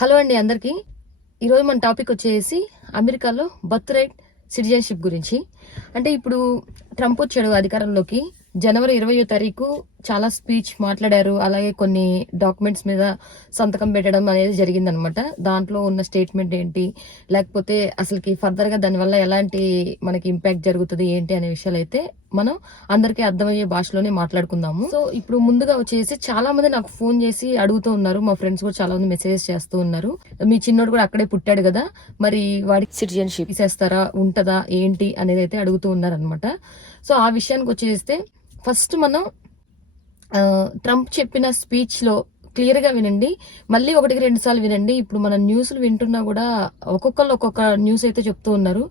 Hello అండి అందరికీ. ఈరోజు మన టాపిక్ వచ్చేసి అమెరికాలో బర్త్ రైట్ సిటిజన్షిప్ గురించి. అంటే ఇప్పుడు ట్రంప్ వచ్చాడు అధికారంలోకి. జనవరి 20వ తారీఖు చాలా స్పీచ్ మాట్లాడారు. అలాగే కొన్ని డాక్యుమెంట్స్ మీద సంతకం పెట్టడం అనేది జరిగిందనమాట. దాంట్లో ఉన్న స్టేట్మెంట్ ఏంటి, లేకపోతే అసలుకి ఫర్దర్ గా దానివల్ల ఎలాంటి మనకి ఇంపాక్ట్ జరుగుతుంది ఏంటి అనే విషయాలు అయితే మనం అందరికీ అర్థమయ్యే భాషలోనే మాట్లాడుకుందాము. సో ఇప్పుడు ముందుగా వచ్చేసి చాలా మంది నాకు ఫోన్ చేసి అడుగుతూ ఉన్నారు. మా ఫ్రెండ్స్ కూడా చాలా మంది మెసేజెస్ చేస్తూ ఉన్నారు. మీ చిన్నోడు కూడా అక్కడే పుట్టాడు కదా, మరి వాడికి సిటిజన్షిప్ ఇసేస్తారా, ఉంటదా ఏంటి అనేది అయితే అడుగుతూ ఉన్నారు అనమాట. సో ఆ విషయానికి వచ్చేస్తే ఫస్ట్ మనం ట్రంప్ చెప్పిన స్పీచ్ లో క్లియర్ గా వినండి. మళ్ళీ 1-2 సార్లు వినండి. ఇప్పుడు మనం న్యూస్లు వింటున్నా కూడా ఒక్కొక్కరు ఒక్కొక్క న్యూస్ అయితే చెప్తూ ఉన్నారు.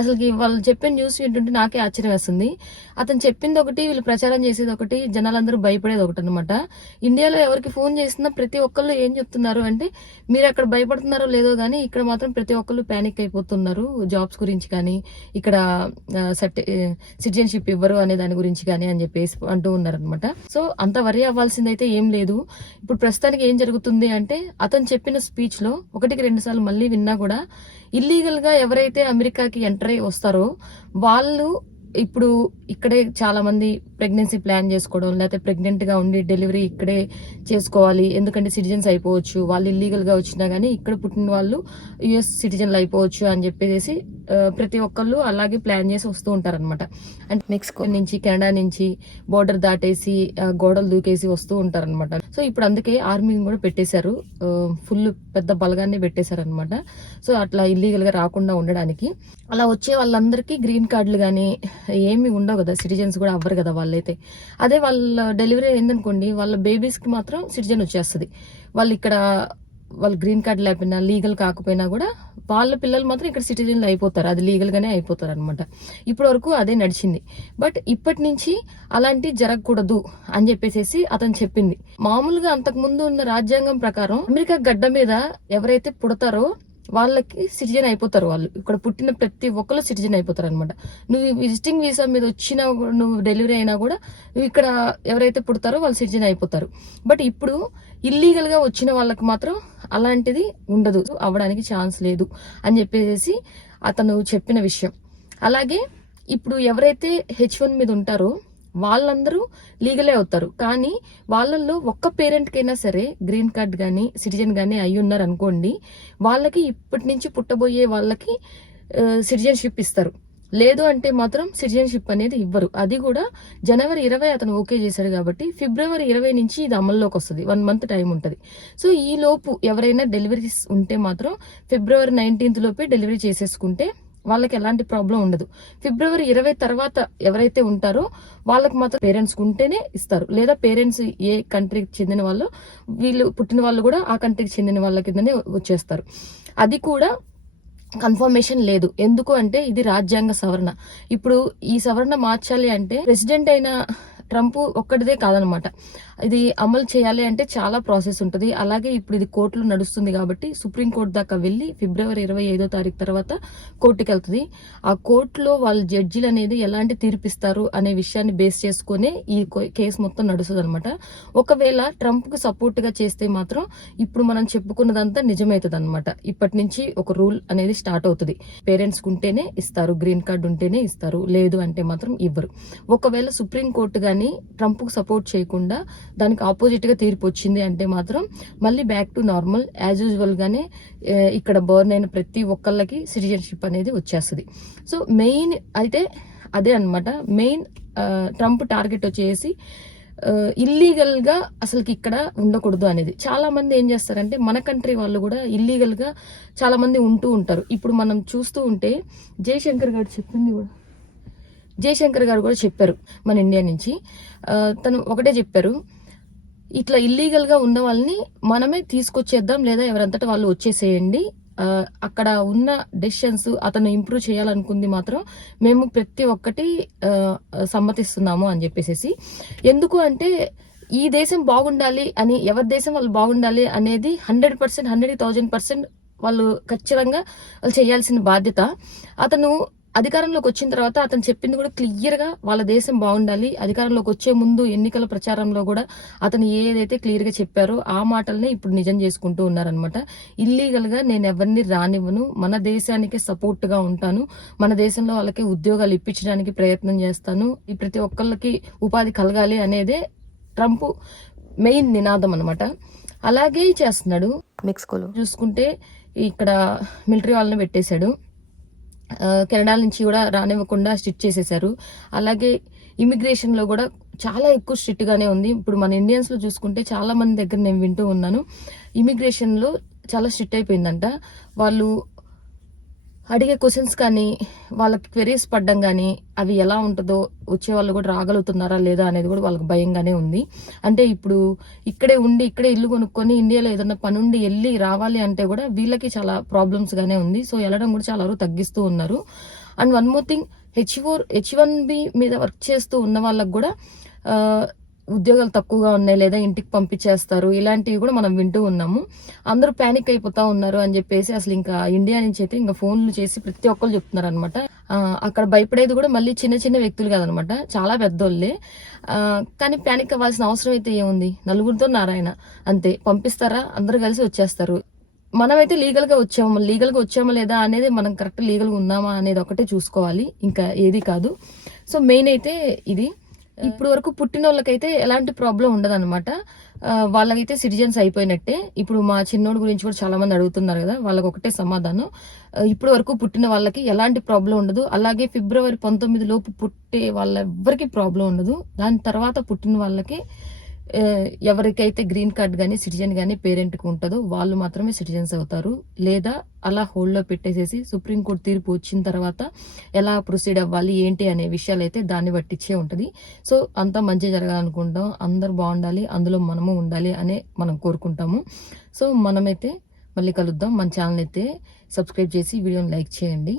అసలుకి వాళ్ళు చెప్పే న్యూస్ వింటుంటే నాకే ఆశ్చర్యం వేస్తుంది. అతను చెప్పింది ఒకటి, వీళ్ళు ప్రచారం చేసేది ఒకటి, జనాలందరూ భయపడేది ఒకటి అనమాట. ఇండియాలో ఎవరికి ఫోన్ చేసినా ప్రతి ఒక్కళ్ళు ఏం చెప్తున్నారు అంటే, మీరు అక్కడ భయపడుతున్నారో లేదో గానీ ఇక్కడ మాత్రం ప్రతి ఒక్కళ్ళు ప్యానిక్ అయిపోతున్నారు జాబ్స్ గురించి కానీ, ఇక్కడ సిటిజన్షిప్ ఇవ్వరు అనే దాని గురించి కానీ అని చెప్పేసి అంటూ ఉన్నారు అనమాట. సో అంత వరి అవ్వాల్సిందైతే ఏం లేదు. ఇప్పుడు ప్రస్తుతానికి ఏం జరుగుతుంది అంటే, అతను చెప్పిన స్పీచ్ లో 1-2 సార్లు మళ్ళీ విన్నా కూడా ఇల్లీగల్ గా ఎవరైతే అమెరికాకి ఎంటర్ అయ్యి వస్తారో వాళ్ళు ఇప్పుడు ఇక్కడే చాలా మంది ప్రెగ్నెన్సీ ప్లాన్ చేసుకోవడం, లేకపోతే ప్రెగ్నెంట్ గా ఉండి డెలివరీ ఇక్కడే చేసుకోవాలి, ఎందుకంటే సిటిజన్స్ అయిపోవచ్చు, వాళ్ళు ఇల్లీగల్ గా వచ్చినా గానీ ఇక్కడ పుట్టిన వాళ్ళు యుఎస్ సిటిజన్లు అయిపోవచ్చు అని చెప్పేసి ప్రతి ఒక్కళ్ళు అలాగే ప్లాన్ చేసి వస్తూ ఉంటారనమాట. అంటే మెక్సికో నుంచి, కెనడా నుంచి బోర్డర్ దాటేసి గోడలు దూకేసి వస్తూ ఉంటారనమాట. సో ఇప్పుడు అందుకే ఆర్మీని కూడా పెట్టేశారు, ఫుల్ పెద్ద బలగాన్ని పెట్టేశారు అనమాట. సో అట్లా ఇల్లీగల్ గా రాకుండా ఉండడానికి. అలా వచ్చే వాళ్ళందరికీ గ్రీన్ కార్డులు కానీ ఏమి ఉండవు కదా, సిటిజన్స్ కూడా అవ్వరు కదా వాళ్ళైతే. అదే వాళ్ళ డెలివరీ అయిందనుకోండి, వాళ్ళ బేబీస్ కి మాత్రం సిటిజన్ వచ్చేస్తుంది. వాళ్ళు ఇక్కడ వాళ్ళు గ్రీన్ కార్డు లేకపోయినా, లీగల్ కాకపోయినా కూడా వాళ్ళ పిల్లలు మాత్రం ఇక్కడ సిటిజన్లు అయిపోతారు, అది లీగల్ గానే అయిపోతారు అనమాట. ఇప్పటి వరకు అదే నడిచింది. బట్ ఇప్పటి నుంచి అలాంటి జరగకూడదు అని చెప్పేసి అతను చెప్పింది. మామూలుగా అంతకు ముందు ఉన్న రాజ్యాంగం ప్రకారం అమెరికా గడ్డ మీద ఎవరైతే పుడతారో వాళ్ళకి సిటిజన్ అయిపోతారు. వాళ్ళు ఇక్కడ పుట్టిన ప్రతి ఒక్కరు సిటిజన్ అయిపోతారు అనమాట. నువ్వు విజిటింగ్ వీసా మీద వచ్చినా, నువ్వు డెలివరీ అయినా కూడా నువ్వు ఇక్కడ ఎవరైతే పుడతారో వాళ్ళు సిటిజన్ అయిపోతారు. బట్ ఇప్పుడు ఇల్లీగల్ గా వచ్చిన వాళ్ళకి మాత్రం అలాంటిది ఉండదు, అవ్వడానికి ఛాన్స్ లేదు అని చెప్పేసి అతను చెప్పిన విషయం. అలాగే ఇప్పుడు ఎవరైతే H1 మీద ఉంటారో వాళ్ళందరూ లీగలే అవుతారు. కానీ వాళ్ళల్లో ఒక్క పేరెంట్ కైనా సరే గ్రీన్ కార్డ్ గానీ సిటిజన్ గానీ అయి ఉన్నారు అనుకోండి, వాళ్ళకి ఇప్పటి నుంచి పుట్టబోయే వాళ్ళకి సిటిజన్షిప్ ఇస్తారు. లేదు అంటే మాత్రం సిటిజన్షిప్ అనేది ఇవ్వరు. అది కూడా జనవరి 20 అతను ఓకే చేశాడు కాబట్టి ఫిబ్రవరి 20 నుంచి ఇది అమల్లోకి వస్తుంది. 1 మంత్ టైం ఉంటుంది. సో ఈ లోపు ఎవరైనా డెలివరీస్ ఉంటే మాత్రం ఫిబ్రవరి 19 లోపే డెలివరీ చేసేసుకుంటే వాళ్ళకి ఎలాంటి ప్రాబ్లం ఉండదు. ఫిబ్రవరి 20 తర్వాత ఎవరైతే ఉంటారో వాళ్ళకి మాత్రం పేరెంట్స్ ఉంటేనే ఇస్తారు. లేదా పేరెంట్స్ ఏ కంట్రీకి చెందిన వాళ్ళు, వీళ్ళు పుట్టిన వాళ్ళు కూడా ఆ కంట్రీకి చెందిన వాళ్ళ కిందనే వచ్చేస్తారు. అది కూడా కన్ఫర్మేషన్ లేదు. ఎందుకు అంటే ఇది రాజ్యాంగ సవరణ. ఇప్పుడు ఈ సవరణ మార్చాలి అంటే ప్రెసిడెంట్ అయిన ట్రంప్ ఒక్కడిదే కాదనమాట. ఇది అమలు చేయాలి అంటే చాలా ప్రాసెస్ ఉంటుంది. అలాగే ఇప్పుడు ఇది కోర్టులో నడుస్తుంది కాబట్టి సుప్రీంకోర్టు దాకా వెళ్ళి ఫిబ్రవరి 25వ తారీఖు తర్వాత కోర్టుకి వెళ్తుంది. ఆ కోర్టులో వాళ్ళ జడ్జిలు అనేది ఎలాంటి తీర్పిస్తారు అనే విషయాన్ని బేస్ చేసుకునే ఈ కేసు మొత్తం నడుస్తుంది అనమాట. ఒకవేళ ట్రంప్ కు సపోర్ట్ గా చేస్తే మాత్రం ఇప్పుడు మనం చెప్పుకున్నదంతా నిజమవుతుంది అనమాట. ఇప్పటి నుంచి ఒక రూల్ అనేది స్టార్ట్ అవుతుంది. పేరెంట్స్ ఉంటేనే ఇస్తారు, గ్రీన్ కార్డు ఉంటేనే ఇస్తారు, లేదు అంటే మాత్రం ఇవ్వరు. ఒకవేళ సుప్రీంకోర్టు గానీ ట్రంప్ కు సపోర్ట్ చేయకుండా దానికి ఆపోజిట్ గా తీర్పు వచ్చింది అంటే మాత్రం మళ్ళీ back to normal as usual గానే ఇక్కడ బర్న్ అయిన ప్రతి ఒక్కళ్ళకి సిటిజన్షిప్ అనేది వచ్చేస్తుంది. సో మెయిన్ అయితే అదే అనమాట. మెయిన్ ట్రంప్ టార్గెట్ వచ్చేసి ఇల్లీగల్ గా అసలుకి ఇక్కడ ఉండకూడదు అనేది. చాలా మంది ఏం చేస్తారంటే, మన కంట్రీ వాళ్ళు కూడా ఇల్లీగల్ గా చాలా మంది ఉంటూ ఉంటారు. ఇప్పుడు మనం చూస్తూ ఉంటే జయశంకర్ గారు కూడా చెప్పారు మన ఇండియా నుంచి. తను ఒకటే చెప్పారు, ఇట్లా ఇల్లీగల్ గా ఉన్న వాళ్ళని మనమే తీసుకొచ్చేద్దాం, లేదా ఎవరంతటా వాళ్ళు వచ్చేసేయండి, అక్కడ ఉన్న డెసిషన్స్ అతను ఇంప్రూవ్ చేయాలనుకుంది మాత్రం మేము ప్రతి ఒక్కటి సమ్మతిస్తున్నాము అని చెప్పేసి. ఎందుకు అంటే ఈ దేశం బాగుండాలి అని, ఎవరి దేశం వాళ్ళు బాగుండాలి అనేది 100%, 100,000% వాళ్ళు ఖచ్చితంగా వాళ్ళు చేయాల్సిన బాధ్యత. అతను అధికారంలోకి వచ్చిన తర్వాత అతను చెప్పింది కూడా క్లియర్ గా వాళ్ళ దేశం బాగుండాలి, అధికారంలోకి వచ్చే ముందు ఎన్నికల ప్రచారంలో కూడా అతను ఏదైతే క్లియర్ గా చెప్పారో ఆ మాటల్ని ఇప్పుడు నిజం చేసుకుంటూ ఉన్నారనమాట. ఇల్లీగల్ గా నేను ఎవరిని రానివ్వను, మన దేశానికి సపోర్ట్ గా ఉంటాను, మన దేశంలో వాళ్ళకి ఉద్యోగాలు ఇప్పించడానికి ప్రయత్నం చేస్తాను, ఈ ప్రతి ఒక్కళ్ళకి ఉపాధి కలగాలి అనేదే ట్రంప్ మెయిన్ నినాదం అనమాట. అలాగే చేస్తున్నాడు. మెక్సికోలో చూసుకుంటే ఇక్కడ మిలిటరీ వాళ్ళని పెట్టేశాడు, కెనడా నుంచి కూడా రానివ్వకుండా స్ట్రిక్ట్ చేసేసారు. అలాగే ఇమిగ్రేషన్ లో కూడా చాలా ఎక్కువ స్ట్రిక్ట్ గానే ఉంది. ఇప్పుడు మన ఇండియన్స్ లో చూసుకుంటే చాలా మంది దగ్గర నేను వింటూ ఉన్నాను, ఇమిగ్రేషన్ లో చాలా స్ట్రిక్ట్ అయిపోయిందంట. వాళ్ళు అడిగే క్వశ్చన్స్ కానీ వాళ్ళకి క్వెరీస్ పడ్డం కానీ అవి ఎలా ఉంటుందో, వచ్చే వాళ్ళు కూడా రాగలుగుతున్నారా లేదా అనేది కూడా వాళ్ళకి భయంగానే ఉంది. అంటే ఇప్పుడు ఇక్కడే ఉండి ఇక్కడే ఇల్లు కొనుక్కొని ఇండియాలో ఏదైనా పని ఉండి వెళ్ళి రావాలి అంటే కూడా వీళ్ళకి చాలా ప్రాబ్లమ్స్ గానే ఉంది. సో వెళ్ళడం కూడా చాలా వరకు తగ్గిస్తూ ఉన్నారు. And one more thing, H1B మీద వర్క్ చేస్తూ ఉన్న వాళ్ళకి కూడా ఉద్యోగాలు తక్కువగా ఉన్నాయి లేదా ఇంటికి పంపించేస్తారు, ఇలాంటివి కూడా మనం వింటూ ఉన్నాము. అందరూ ప్యానిక్ అయిపోతా ఉన్నారు అని చెప్పేసి అసలు ఇంకా ఇండియా నుంచి అయితే ఇంకా ఫోన్లు చేసి ప్రతి ఒక్కరు చెప్తున్నారు అనమాట. అక్కడ భయపడేది కూడా మళ్ళీ చిన్న చిన్న వ్యక్తులు కాదనమాట, చాలా పెద్దోళ్ళే. కానీ ప్యానిక్ అవ్వాల్సిన అవసరం అయితే ఏముంది, నలుగురితో నారాయణ అంతే, పంపిస్తారా అందరూ కలిసి వచ్చేస్తారు. మనమైతే లీగల్ గా వచ్చామా లేదా అనేది మనం కరెక్ట్ లీగల్ గా ఉన్నామా అనేది ఒకటే చూసుకోవాలి, ఇంకా ఏది కాదు. సో మెయిన్ అయితే ఇది. ఇప్పుడు వరకు పుట్టిన వాళ్ళకైతే ఎలాంటి ప్రాబ్లం ఉండదు అనమాట, వాళ్ళకైతే సిటిజన్స్ అయిపోయినట్టే. ఇప్పుడు మా చిన్నోడు గురించి కూడా చాలా మంది అడుగుతున్నారు కదా, వాళ్ళకి ఒకటే సమాధానం, ఇప్పుడు వరకు పుట్టిన వాళ్ళకి ఎలాంటి ప్రాబ్లం ఉండదు. అలాగే ఫిబ్రవరి 19 లోపు పుట్టే వాళ్ళెవ్వరికి ప్రాబ్లం ఉండదు. దాని తర్వాత పుట్టిన వాళ్ళకి ఎవరికైతే గ్రీన్ కార్డ్ గానీ సిటిజన్ గానీ పేరెంట్కి ఉంటుందో వాళ్ళు మాత్రమే సిటిజన్స్ అవుతారు. లేదా అలా హోల్డ్లో పెట్టేసేసి సుప్రీంకోర్టు తీర్పు వచ్చిన తర్వాత ఎలా ప్రొసీడ్ అవ్వాలి ఏంటి అనే విషయాలు అయితే దాన్ని బట్టిచ్చే ఉంటుంది. సో అంతా మంచి జరగాలనుకుంటాం, అందరు బాగుండాలి, అందులో మనము ఉండాలి అనే మనం కోరుకుంటాము. సో మనమైతే మళ్ళీ కలుద్దాం. మన ఛానల్ అయితే సబ్స్క్రైబ్ చేసి వీడియోని లైక్ చేయండి.